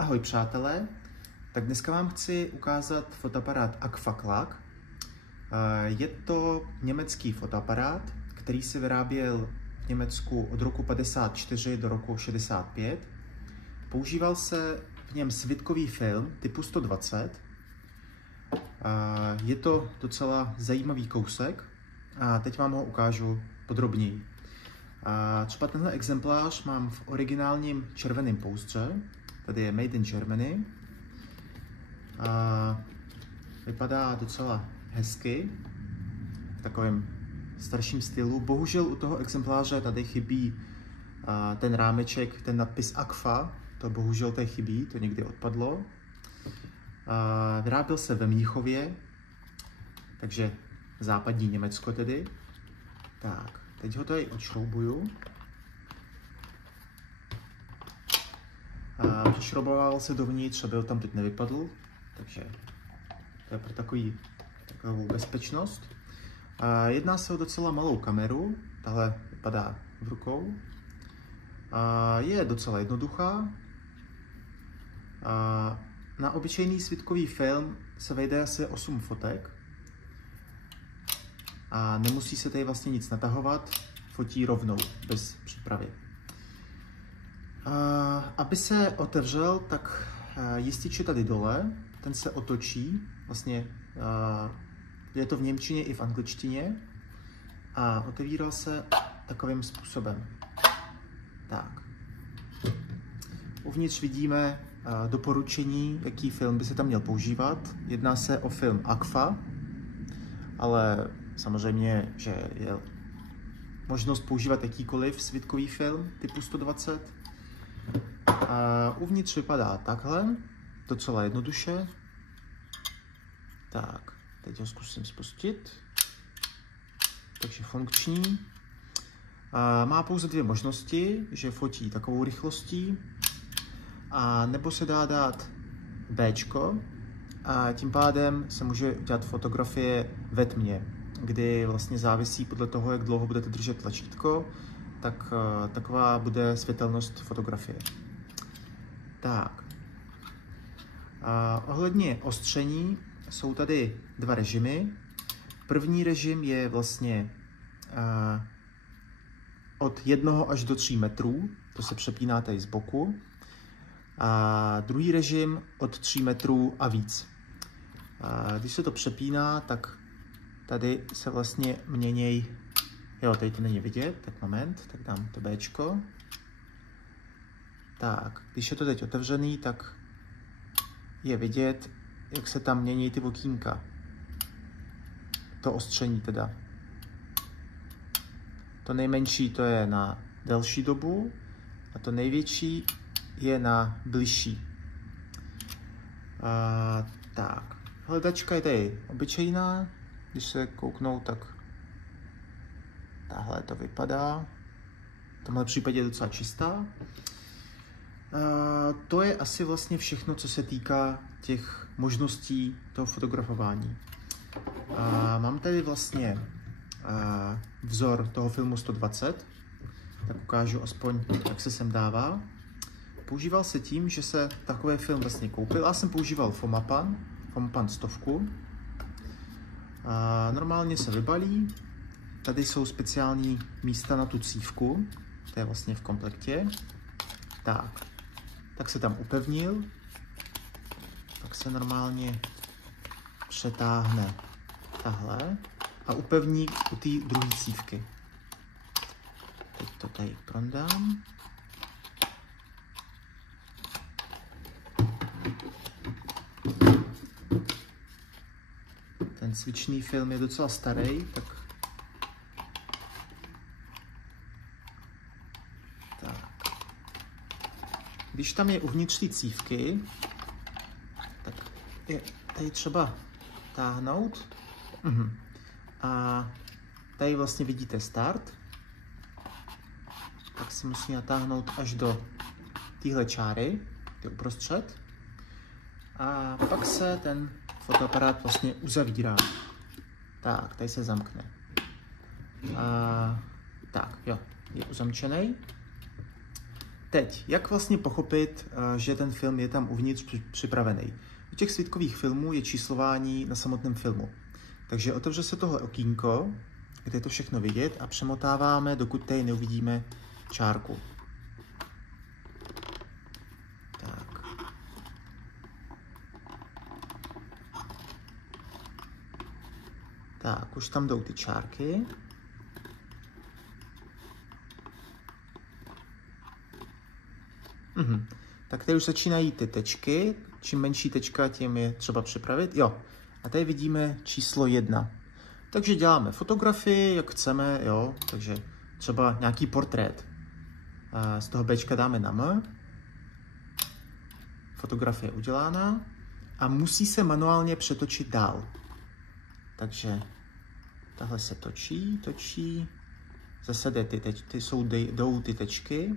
Ahoj přátelé, tak dneska vám chci ukázat fotoaparát Agfa Clark. Je to německý fotoaparát, který se vyráběl v Německu od roku 54 do roku 65. Používal se v něm svitkový film typu 120. Je to docela zajímavý kousek a teď vám ho ukážu podrobněji. Třeba tenhle exemplář mám v originálním červeném pouzdře. Tady je Made in Germany. Vypadá docela hezky, v takovém starším stylu. Bohužel u toho exempláře tady chybí ten rámeček, ten nadpis Agfa. To bohužel tady chybí, to někdy odpadlo. Vyráběl se ve Mnichově, takže západní Německo tedy. Tak, teď ho tady odšroubuju. Přišrouboval se dovnitř a byl tam teď nevypadl, takže to je pro takovou bezpečnost. Jedná se o docela malou kameru, tahle vypadá v rukou. Je docela jednoduchá. Na obyčejný svitkový film se vejde asi 8 fotek. A nemusí se tady vlastně nic natahovat, fotí rovnou, bez přípravy. Aby se otevřel, tak jistič je tady dole, ten se otočí, vlastně je to v němčině i v angličtině a otevíral se takovým způsobem. Tak. Uvnitř vidíme doporučení, jaký film by se tam měl používat. Jedná se o film Agfa, ale samozřejmě, že je možnost používat jakýkoliv svitkový film typu 120. Uvnitř vypadá takhle, docela jednoduše. Tak, teď ho zkusím spustit. Takže funkční. Má pouze dvě možnosti, že fotí takovou rychlostí, nebo se dá dát Bčko a tím pádem se může udělat fotografie ve tmě, kdy vlastně závisí podle toho, jak dlouho budete držet tlačítko, tak taková bude světelnost fotografie. Tak. Ohledně ostření jsou tady dva režimy. První režim je vlastně od 1 až do 3 metrů, to se přepíná tady z boku. A druhý režim od 3 metrů a víc. Když se to přepíná, tak tady se vlastně měněj. Jo, tady to není vidět, tak moment, tak dám to Bčko. Tak, když je to teď otevřený, tak je vidět, jak se tam mění ty okýnka. To ostření teda. To nejmenší to je na delší dobu a to největší je na bližší. Tak, hledačka je tady obyčejná. Když se kouknou, tak tahle to vypadá. V tomhle případě je docela čistá. To je asi vlastně všechno, co se týká těch možností toho fotografování. Mám tady vlastně vzor toho filmu 120, tak ukážu aspoň, jak se sem dává. Používal se tím, že se takový film vlastně koupil. Já jsem používal Fomapan 100. Normálně se vybalí. Tady jsou speciální místa na tu cívku, to je vlastně v komplektě. Tak se tam upevnil, pak se normálně přetáhne tahle a upevní u té druhé cívky. Teď to tady prondám. Ten cvičný film je docela starý, tak když tam je uvnitř ty cívky, tak je tady třeba táhnout. A tady vlastně vidíte start. Tak se musí natáhnout až do téhle čáry, ty uprostřed. A pak se ten fotoaparát vlastně uzavírá. Tak, tady se zamkne. Tak, jo, je uzamčený. Teď, jak vlastně pochopit, že ten film je tam uvnitř připravený? U těch svědkových filmů je číslování na samotném filmu. Takže otevře se tohle okýnko, kde je to všechno vidět a přemotáváme, dokud tady neuvidíme čárku. Tak. Tak, už tam jdou ty čárky. Tak tady už začínají ty tečky. Čím menší tečka, tím je třeba připravit. Jo. A tady vidíme číslo 1. Takže děláme fotografii, jak chceme, jo. Takže třeba nějaký portrét. Z toho Bčka dáme na M. Fotografie je udělána. A musí se manuálně přetočit dál. Takže tahle se točí. Zase jdou ty tečky.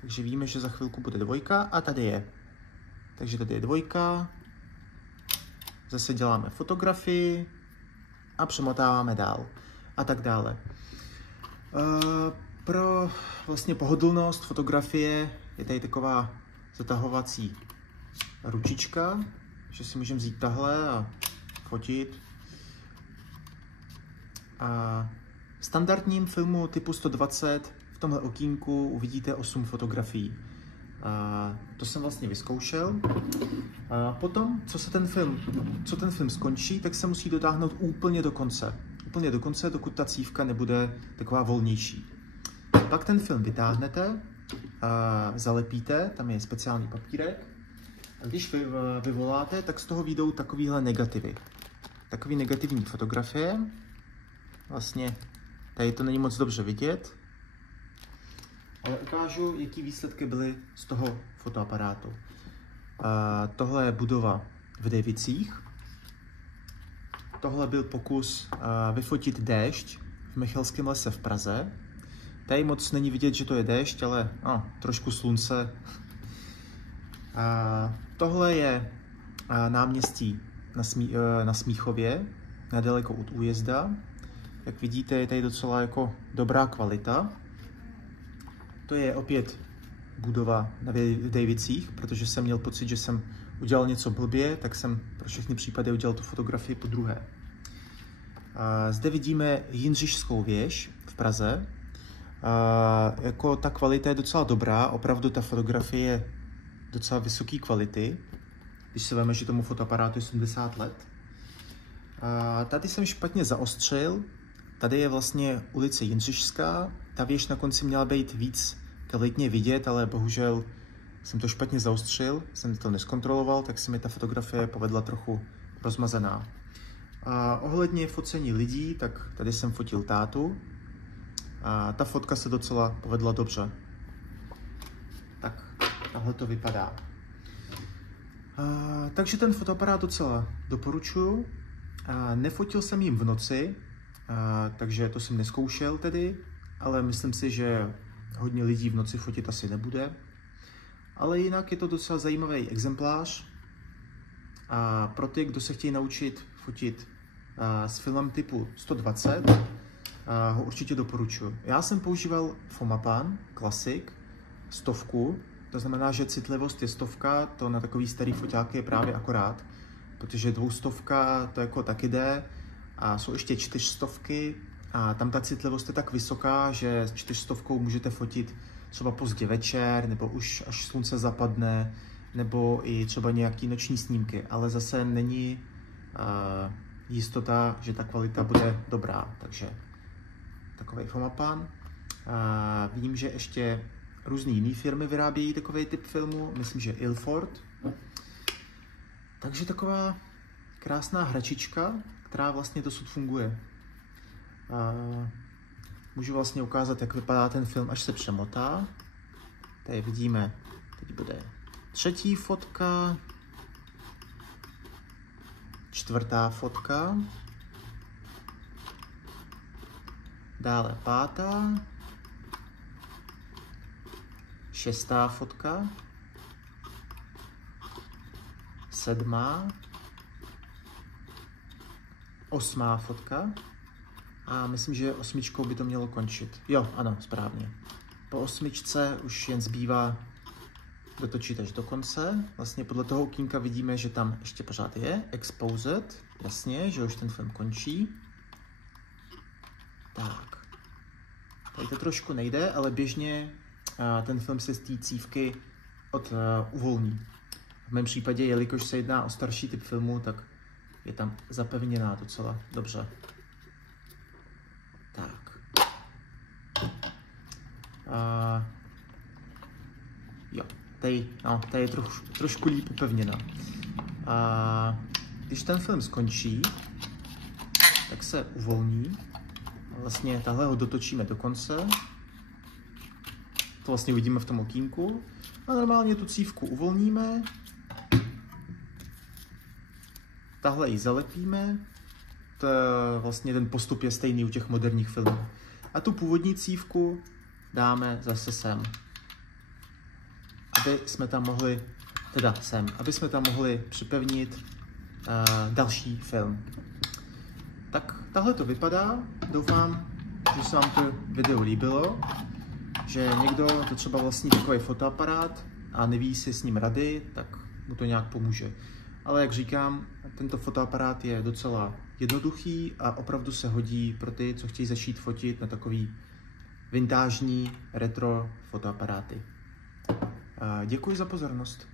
Takže víme, že za chvilku bude 2 a tady je. Takže tady je 2. Zase děláme fotografii a přemotáváme dál. A tak dále. Pro vlastně pohodlnost fotografie je tady taková zatahovací ručička, že si můžeme vzít tahle a fotit. A v standardním filmu typu 120 v tomhle okýnku uvidíte 8 fotografií. To jsem vlastně vyzkoušel. Potom, co ten film skončí, tak se musí dotáhnout úplně do konce. Úplně do konce, dokud ta cívka nebude taková volnější. Pak ten film vytáhnete, zalepíte, tam je speciální papírek. A když vyvoláte, tak z toho vyjdou takovýhle negativy. Takový negativní fotografie. Vlastně tady to není moc dobře vidět. Ale ukážu, jaký výsledky byly z toho fotoaparátu. Tohle je budova v Dejvicích. Tohle byl pokus vyfotit déšť v Michalském lese v Praze. Tady moc není vidět, že to je déšť, ale trošku slunce. Tohle je náměstí na Smíchově, nedaleko od újezda. Jak vidíte, je tady docela jako dobrá kvalita. To je opět budova na Dejvicích, protože jsem měl pocit, že jsem udělal něco blbě, tak jsem pro všechny případy udělal tu fotografii po druhé. Zde vidíme Jindřišskou věž v Praze. Jako ta kvalita je docela dobrá, opravdu ta fotografie je docela vysoké kvality, když se veme, že tomu fotoaparátu je 70 let. Tady jsem špatně zaostřil, tady je vlastně ulice Jindřišská, ta věž na konci měla být víc kvalitně vidět, ale bohužel jsem to špatně zaostřil, jsem to neskontroloval, tak se mi ta fotografie povedla trochu rozmazaná. Ohledně focení lidí, tak tady jsem fotil tátu. Ta fotka se docela povedla dobře. Tak, tahle to vypadá. Takže ten fotoaparát docela doporučuju. Nefotil jsem jim v noci, takže to jsem nezkoušel tedy, ale myslím si, že hodně lidí v noci fotit asi nebude. Ale jinak je to docela zajímavý exemplář. A pro ty, kdo se chtějí naučit fotit s filmem typu 120, ho určitě doporučuji. Já jsem používal Fomapan Classic 100, to znamená, že citlivost je 100, to na takový starý foťáky je právě akorát, protože 200 to jako taky jde a jsou ještě 400 a tam ta citlivost je tak vysoká, že s 400 můžete fotit třeba pozdě večer, nebo už až slunce zapadne, nebo i třeba nějaký noční snímky, ale zase není jistota, že ta kvalita bude dobrá, takže takový Fomapan. Vím, že ještě různé jiné firmy vyrábějí takový typ filmu, myslím, že Ilford. Takže taková krásná hračička, která vlastně dosud funguje. Můžu vlastně ukázat, jak vypadá ten film, až se přemotá. Tady vidíme, teď bude 3. fotka, 4. fotka, dále 5., 6. fotka, 7., 8. fotka a myslím, že 8 by to mělo končit. Jo, ano, správně. po 8 už jen zbývá dotočit až do konce. Vlastně podle toho okýnka vidíme, že tam ještě pořád je exposed, jasně, že už ten film končí. Tak. Tady to trošku nejde, ale běžně ten film se z té cívky uvolní. V mém případě, jelikož se jedná o starší typ filmu, tak je tam zapevněná docela dobře. Tak. Jo, tady je trošku líp upevněná. Když ten film skončí, tak se uvolní. Vlastně tahle ho dotočíme do konce. To vlastně vidíme v tom okýnku. A normálně tu cívku uvolníme. Tahle ji zalepíme. Vlastně ten postup je stejný u těch moderních filmů. A tu původní cívku dáme zase sem. Aby jsme tam mohli připevnit další film. Tak tahle to vypadá. Doufám, že se vám to video líbilo. Že někdo to třeba vlastní takový fotoaparát a neví si s ním rady, tak mu to nějak pomůže. Ale jak říkám, tento fotoaparát je docela jednoduchý a opravdu se hodí pro ty, co chtějí začít fotit na takový vintážní retro fotoaparáty. Děkuji za pozornost.